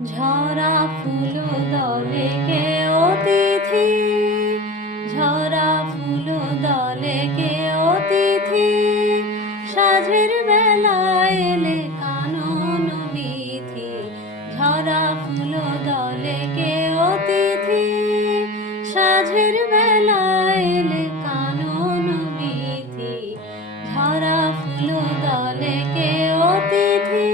ঝরা ফুল দলে কে অতিথি, ঝরা ফুল দলে কে অতিথি, সাঝের বেলা এলে কানন বিথি। ঝরা ফুল দলে কে অতিথি, সাঝের বেলা এলে কানন বিথি। ঝরা ফুল দলে কে অতিথি,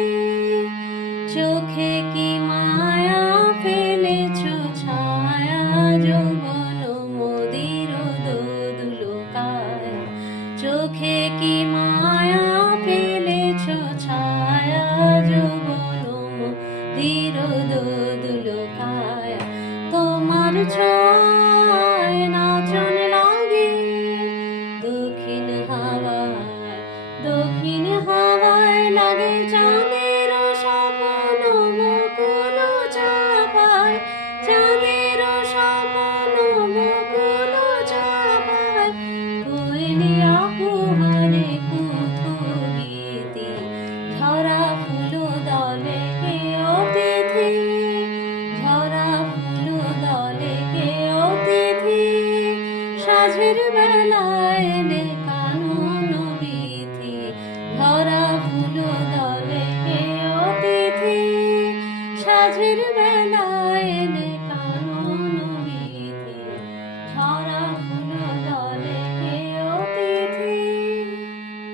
চোখে কি মায়া ফেলেছ ছায়া, যৌবন মোদির দোদুলো কায়া। চোখে কি মায়া ফেলেছ ছায়া, যৌবন মোদির দোদুলো কায়া। তোমার ছোঁয়ায় নাচন লাগে দক্ষিণ হাওয়ায়, দক্ষিণ হাওয়ায় লাগে চাঁদের স্বপ্ন মুকুল চাপায়, চাঁদের স্বপ্ন মুকুল চাপায়। কোয়েলিয়া কুহারে কুতুগীতি, ঝরা ফুল দলে কে অতিথি, ঝরা ফুল দলে কে অতিথি, সাঝের বেলা এলে কানন বিথি। ঝরা ফুল দলে কে অতিথি, সাঝের